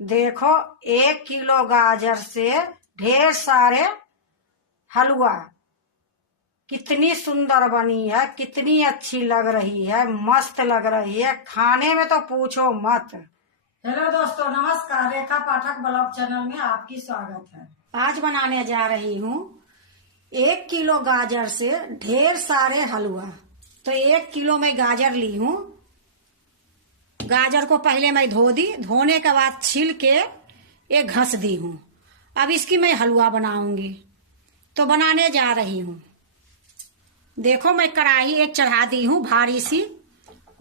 देखो 1 किलो गाजर से ढेर सारे हलवा। कितनी सुंदर बनी है, कितनी अच्छी लग रही है, मस्त लग रही है, खाने में तो पूछो मत। हेलो दोस्तों, नमस्कार। रेखा पाठक ब्लॉग चैनल में आपकी स्वागत है। आज बनाने जा रही हूँ 1 किलो गाजर से ढेर सारे हलवा। तो 1 किलो में गाजर ली हूँ। गाजर को पहले मैं धो दी, धोने के बाद छील के एक घस दी हूँ। अब इसकी मैं हलवा बनाऊंगी, तो बनाने जा रही हूँ। देखो मैं कढ़ाई एक चढ़ा दी हूँ भारी सी,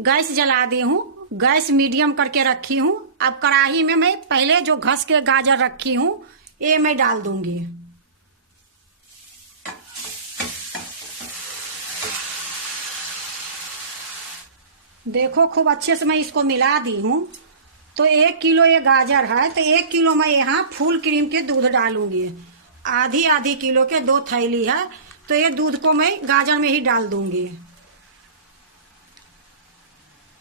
गैस जला दी हूँ, गैस मीडियम करके रखी हूँ। अब कढ़ाई में मैं पहले जो घस के गाजर रखी हूँ ये मैं डाल दूंगी। देखो खूब अच्छे से मैं इसको मिला दी हूँ। तो 1 किलो ये गाजर है, तो 1 किलो मैं यहाँ फुल क्रीम के दूध डालूंगी। आधी आधी किलो के 2 थैली है, तो ये दूध को मैं गाजर में ही डाल दूंगी।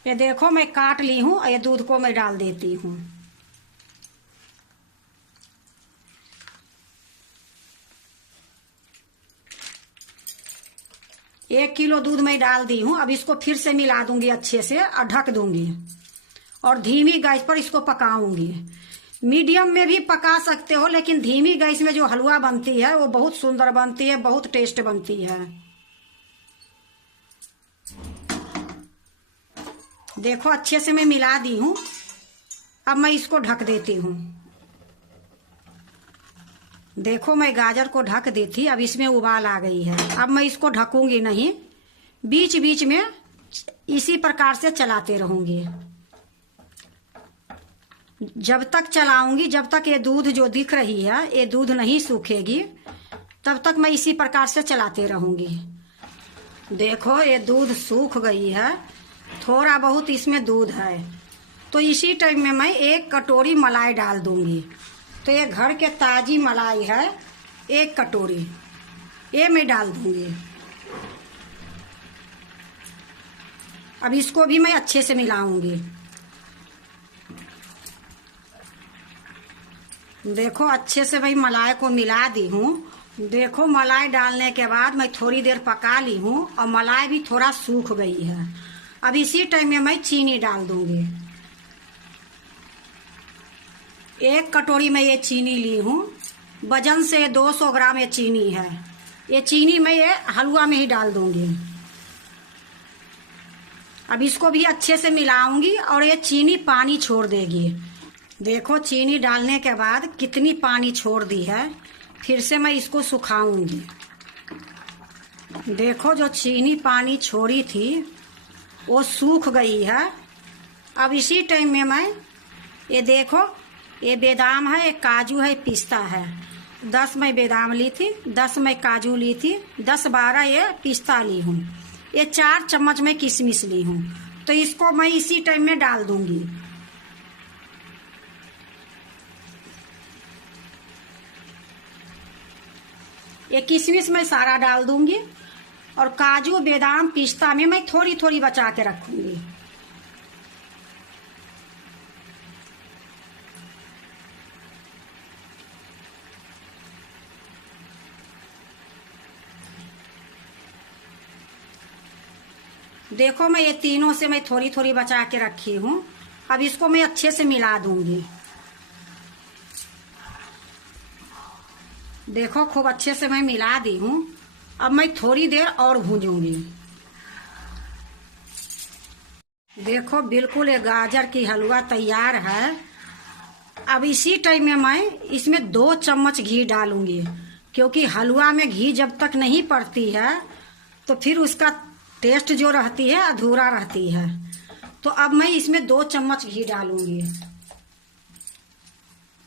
ये देखो मैं काट ली हूँ, ये दूध को मैं डाल देती हूँ। एक किलो दूध मैं डाल दी हूँ। अब इसको फिर से मिला दूंगी अच्छे से और ढक दूंगी और धीमी गैस पर इसको पकाऊंगी। मीडियम में भी पका सकते हो, लेकिन धीमी गैस में जो हलवा बनती है वो बहुत सुंदर बनती है, बहुत टेस्ट बनती है। देखो अच्छे से मैं मिला दी हूँ। अब मैं इसको ढक देती हूँ। देखो मैं गाजर को ढक दी थी, अब इसमें उबाल आ गई है। अब मैं इसको ढकूंगी नहीं, बीच बीच में इसी प्रकार से चलाते रहूंगी। जब तक चलाऊंगी, जब तक ये दूध जो दिख रही है ये दूध नहीं सूखेगी, तब तक मैं इसी प्रकार से चलाते रहूंगी। देखो ये दूध सूख गई है, थोड़ा बहुत इसमें दूध है। तो इसी टाइम में मैं 1 कटोरी मलाई डाल दूंगी। तो ये घर के ताजी मलाई है, 1 कटोरी ये मैं डाल दूंगी। अब इसको भी मैं अच्छे से मिलाऊंगी। देखो अच्छे से मैं मलाई को मिला दी हूँ। देखो मलाई डालने के बाद मैं थोड़ी देर पका ली हूँ और मलाई भी थोड़ा सूख गई है। अब इसी टाइम में मैं चीनी डाल दूंगी। 1 कटोरी में ये चीनी ली हूँ। वजन से 200 ग्राम ये चीनी है। ये चीनी मैं ये हलवा में ही डाल दूंगी। अब इसको भी अच्छे से मिलाऊंगी और ये चीनी पानी छोड़ देगी। देखो चीनी डालने के बाद कितनी पानी छोड़ दी है। फिर से मैं इसको सुखाऊंगी। देखो जो चीनी पानी छोड़ी थी वो सूख गई है। अब इसी टाइम में मैं ये देखो ये बादाम है, एक काजू है, पिस्ता है। 10 मैं बादाम ली थी, 10 मैं काजू ली थी, 10-12 ये पिस्ता ली हूँ। ये 4 चम्मच मैं किशमिश ली हूँ। तो इसको मैं इसी टाइम में डाल दूंगी। ये किशमिश मैं सारा डाल दूंगी और काजू बादाम पिस्ता में मैं थोड़ी थोड़ी बचा के रखूंगी। देखो मैं ये तीनों से मैं थोड़ी थोड़ी बचा के रखी हूँ। अब इसको मैं अच्छे से मिला दूंगी। देखो खूब अच्छे से मैं मिला दी हूँ। अब मैं थोड़ी देर और भूंजूंगी। देखो बिल्कुल ये गाजर की हलवा तैयार है। अब इसी टाइम में मैं इसमें 2 चम्मच घी डालूंगी, क्योंकि हलवा में घी जब तक नहीं पड़ती है तो फिर उसका टेस्ट जो रहती है अधूरा रहती है। तो अब मैं इसमें 2 चम्मच घी डालूंगी।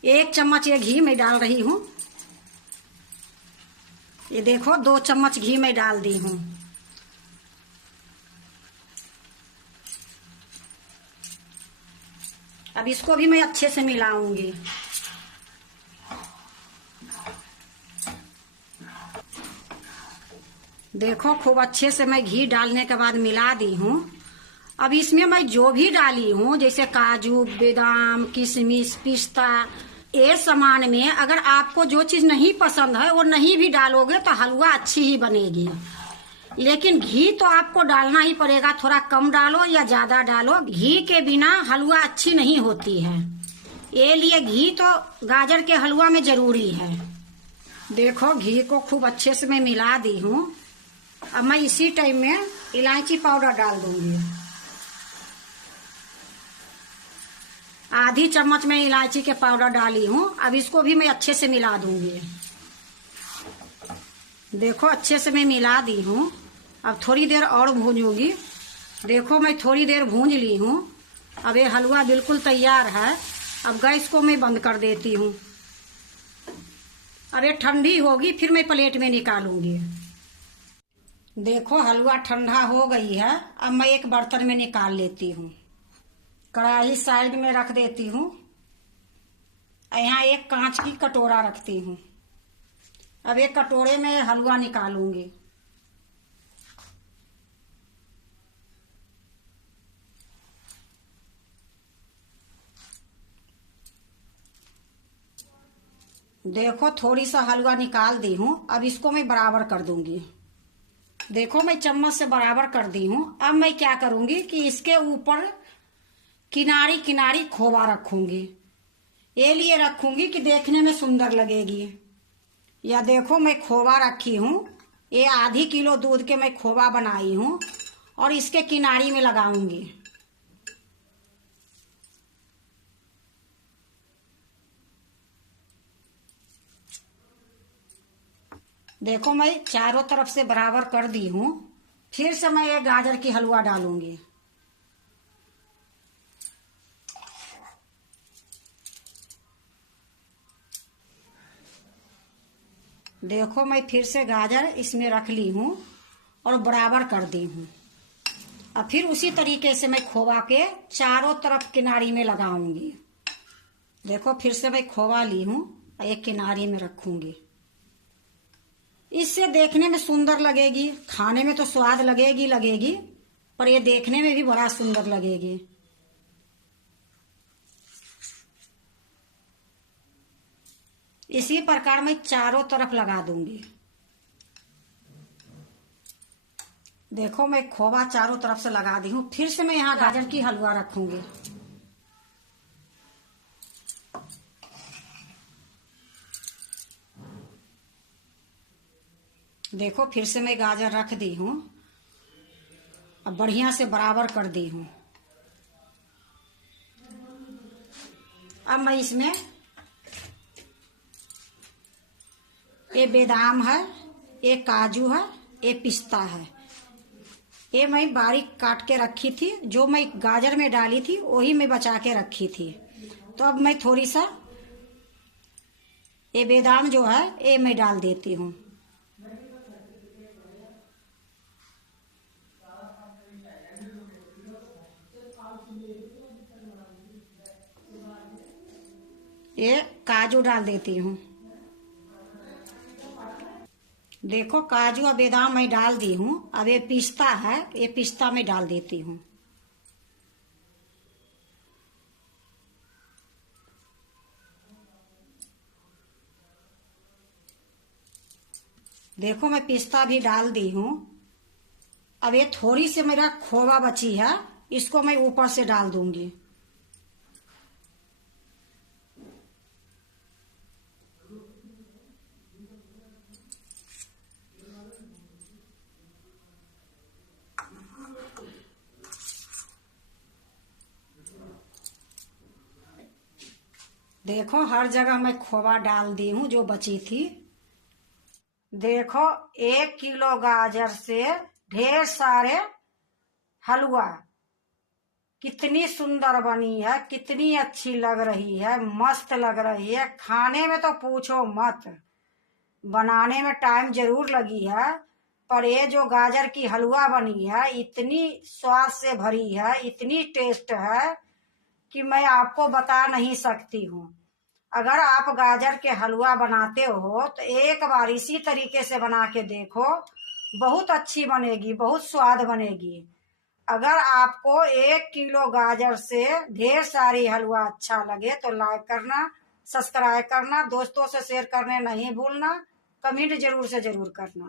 1 चम्मच ये घी मैं डाल रही हूँ। ये देखो 2 चम्मच घी मैं डाल दी हूँ। अब इसको भी मैं अच्छे से मिलाऊंगी। देखो खूब अच्छे से मैं घी डालने के बाद मिला दी हूँ। अब इसमें मैं जो भी डाली हूँ जैसे काजू, बादाम, किशमिश, पिस्ता, ये सामान में अगर आपको जो चीज नहीं पसंद है वो नहीं भी डालोगे तो हलवा अच्छी ही बनेगी। लेकिन घी तो आपको डालना ही पड़ेगा, थोड़ा कम डालो या ज्यादा डालो, घी के बिना हलवा अच्छी नहीं होती है। ये लिए घी तो गाजर के हलवा में जरूरी है। देखो घी को खूब अच्छे से मैं मिला दी हूँ। अब मैं इसी टाइम में इलायची पाउडर डाल दूंगी। आधी चम्मच में इलायची के पाउडर डाली हूँ। अब इसको भी मैं अच्छे से मिला दूंगी। देखो अच्छे से मैं मिला दी हूँ। अब थोड़ी देर और भूनूंगी। देखो मैं थोड़ी देर भूंज ली हूँ। अब ये हलवा बिल्कुल तैयार है। अब गैस को मैं बंद कर देती हूँ। अब ये ठंडी होगी फिर मैं प्लेट में निकालूंगी। देखो हलवा ठंडा हो गई है। अब मैं एक बर्तन में निकाल लेती हूँ। कढ़ाई साइड में रख देती हूँ। यहाँ एक कांच की कटोरा रखती हूँ। अब एक कटोरे में हलवा निकालूंगी। देखो थोड़ी सा हलवा निकाल दी हूँ। अब इसको मैं बराबर कर दूंगी। देखो मैं चम्मच से बराबर कर दी हूँ। अब मैं क्या करूंगी कि इसके ऊपर किनारी किनारी खोवा रखूंगी। ये लिए रखूंगी कि देखने में सुंदर लगेगी। या देखो मैं खोवा रखी हूँ। ये आधी किलो दूध के मैं खोवा बनाई हूँ और इसके किनारी में लगाऊंगी। देखो मैं चारों तरफ से बराबर कर दी हूँ। फिर से मैं ये गाजर की हलवा डालूंगी। देखो मैं फिर से गाजर इसमें रख ली हूँ और बराबर कर दी हूँ। अब फिर उसी तरीके से मैं खोवा के चारों तरफ किनारी में लगाऊंगी। देखो फिर से मैं खोवा ली हूँ और एक किनारी में रखूंगी। इससे देखने में सुंदर लगेगी, खाने में तो स्वाद लगेगी, पर ये देखने में भी बड़ा सुंदर लगेगी। इसी प्रकार मैं चारों तरफ लगा दूंगी। देखो मैं खोवा चारों तरफ से लगा दी हूँ। फिर से मैं यहाँ गाजर की हलवा रखूंगी। देखो फिर से मैं गाजर रख दी हूँ। अब बढ़िया से बराबर कर दी हूँ। अब मैं इसमें ये बादाम है, ये काजू है, ये पिस्ता है, ये मैं बारीक काट के रखी थी। जो मैं गाजर में डाली थी वही मैं बचा के रखी थी। तो अब मैं थोड़ी सा ये बादाम जो है ये मैं डाल देती हूँ। ये काजू डाल देती हूँ। देखो काजू और बादाम मैं डाल दी हूँ। अब ये पिस्ता है, ये पिस्ता मैं डाल देती हूँ। देखो मैं पिस्ता भी डाल दी हूँ। अब ये थोड़ी सी मेरा खोवा बची है, इसको मैं ऊपर से डाल दूंगी। देखो हर जगह मैं खोवा डाल दी हूँ जो बची थी। देखो 1 किलो गाजर से ढेर सारे हलवा कितनी सुंदर बनी है, कितनी अच्छी लग रही है, मस्त लग रही है। खाने में तो पूछो मत, बनाने में टाइम जरूर लगी है, पर ये जो गाजर की हलवा बनी है इतनी स्वाद से भरी है, इतनी टेस्ट है कि मैं आपको बता नहीं सकती हूँ। अगर आप गाजर के हलवा बनाते हो तो एक बार इसी तरीके से बना के देखो, बहुत अच्छी बनेगी, बहुत स्वाद बनेगी। अगर आपको 1 किलो गाजर से ढेर सारी हलवा अच्छा लगे तो लाइक करना, सब्सक्राइब करना, दोस्तों से शेयर करने नहीं भूलना, कमेंट जरूर से जरूर करना।